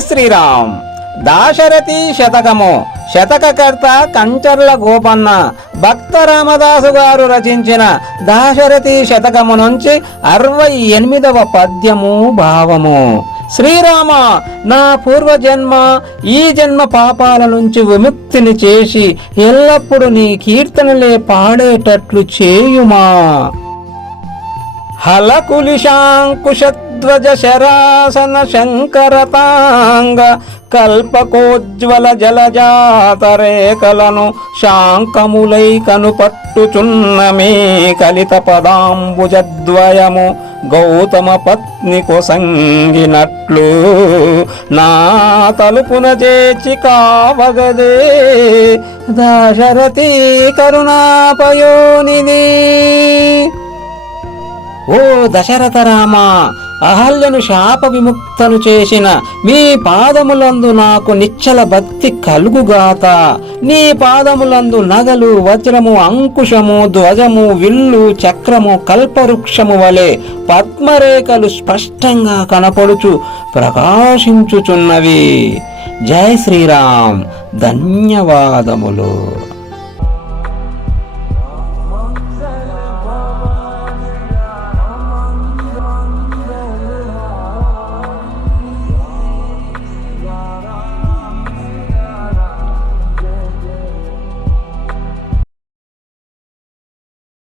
శ్రీరామ్. దాశరథి శతకము. శతకకర్త కంచర్ల గోపన్న. భక్త రామదాసు గారు రచించిన దాశరథి శతకము నుంచి 68వ పద్యము భావము. శ్రీరామ, నా పూర్వజన్మ ఈ జన్మ పాపాల నుంచి విముక్తిని చేసి ఎల్లప్పుడూ నీ కీర్తనలే పాడేటట్లు చేయుమా. హలకులిశాంకుశధ్వజ శరాసన శంకరతాంగ కల్పకోజ్వల జలజాతరేకలను శాంకములై కనుపట్టుచున్నమే కలిత పదాంబుజద్వయము గౌతమ పత్ని కొసంగినట్లు నా తలుపున చేచి కావగదే దాశరథి కరుణాపయోనిది. ఓ దశరథ రామ, అహల్యను శాప విముక్తను చేసిన మీ పాదములందు నాకు నిశ్చల భక్తి కలుగుగాక. నీ పాదములందు నగలు, వజ్రము, అంకుశము, ధ్వజము, విల్లు, చక్రము, కల్పవృక్షము వలె పద్మరేఖలు స్పష్టంగా కనపడుచు ప్రకాశించుచున్నవి. జై శ్రీరామ్. ధన్యవాదములు.